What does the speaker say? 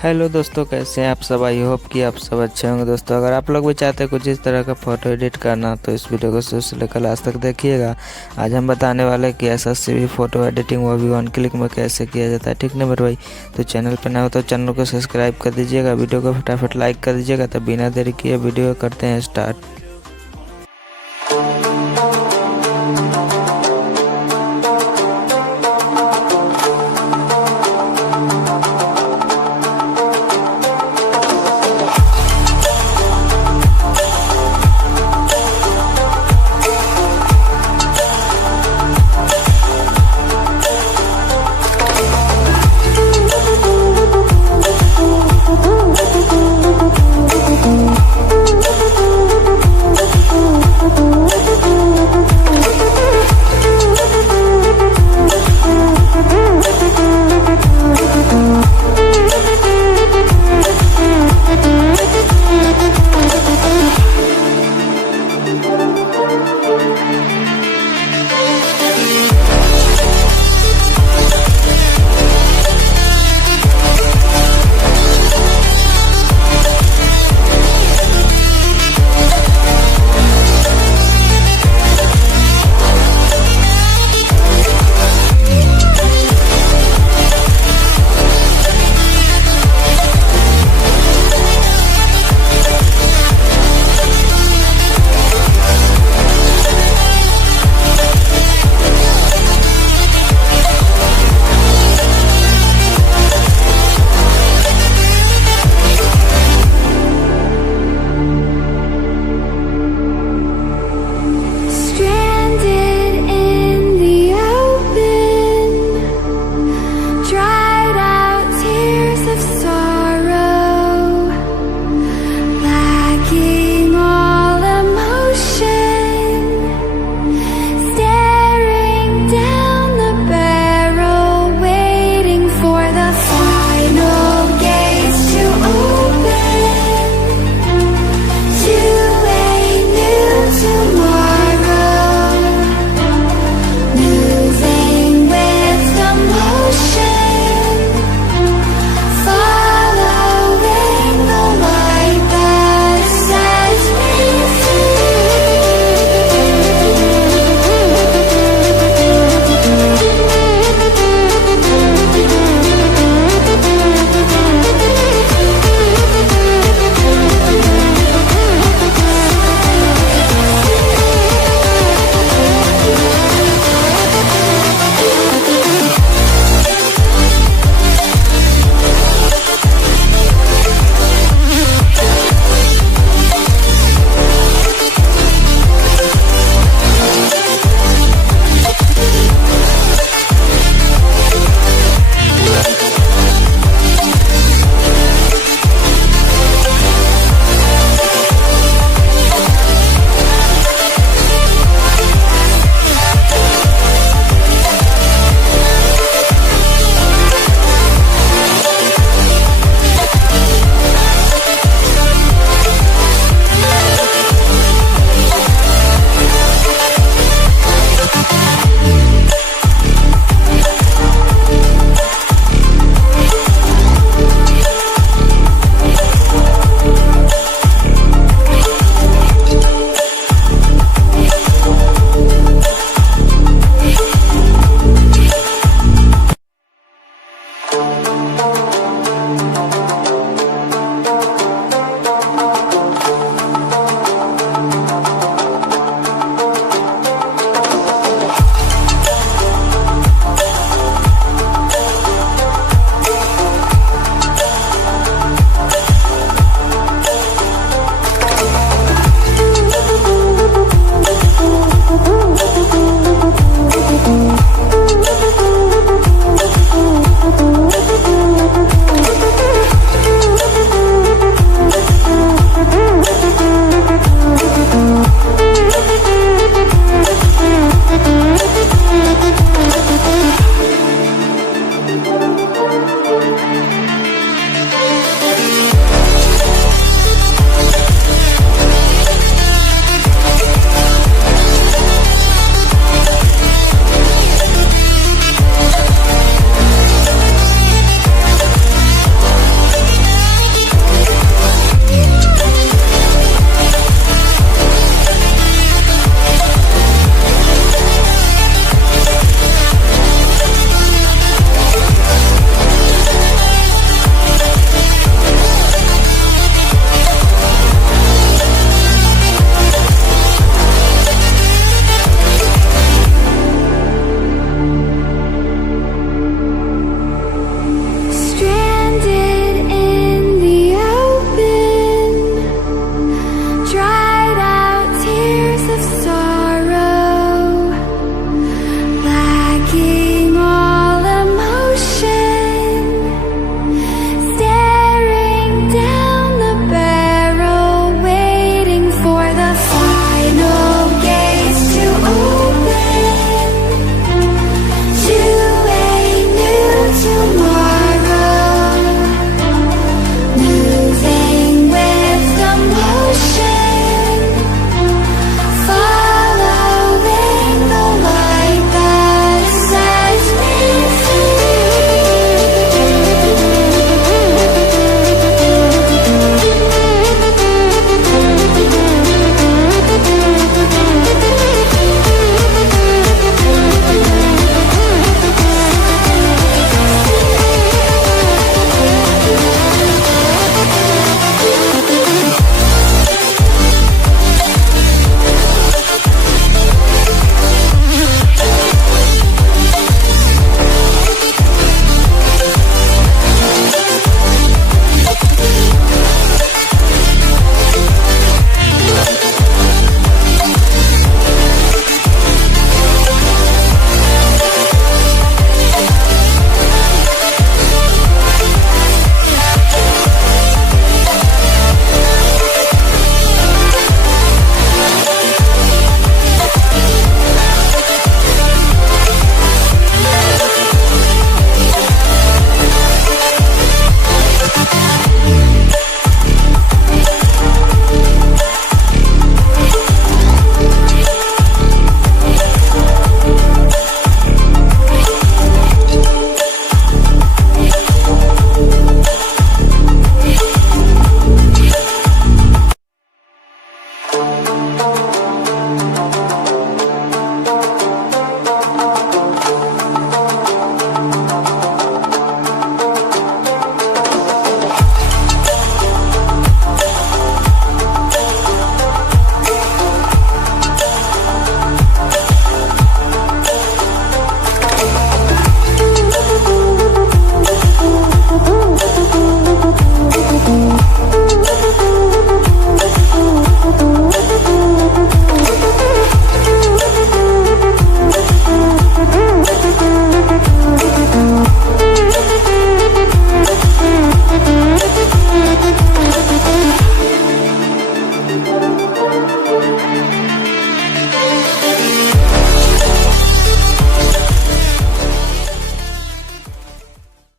हेलो दोस्तों, कैसे हैं आप सब। आई होप कि आप सब अच्छे होंगे। दोस्तों, अगर आप लोग भी चाहते हैं कुछ इस तरह का फ़ोटो एडिट करना तो इस वीडियो को शुरू से लेकर लास्ट तक देखिएगा। आज हम बताने वाले हैं कि ऐसा सी भी फ़ोटो एडिटिंग वो भी 1 क्लिक में कैसे किया जाता है। ठीक ना मेरे भाई। तो चैनल पर ना हो तो चैनल को सब्सक्राइब कर दीजिएगा, वीडियो को फटाफट लाइक कर दीजिएगा। तो बिना देरी किए वीडियो करते हैं स्टार्ट।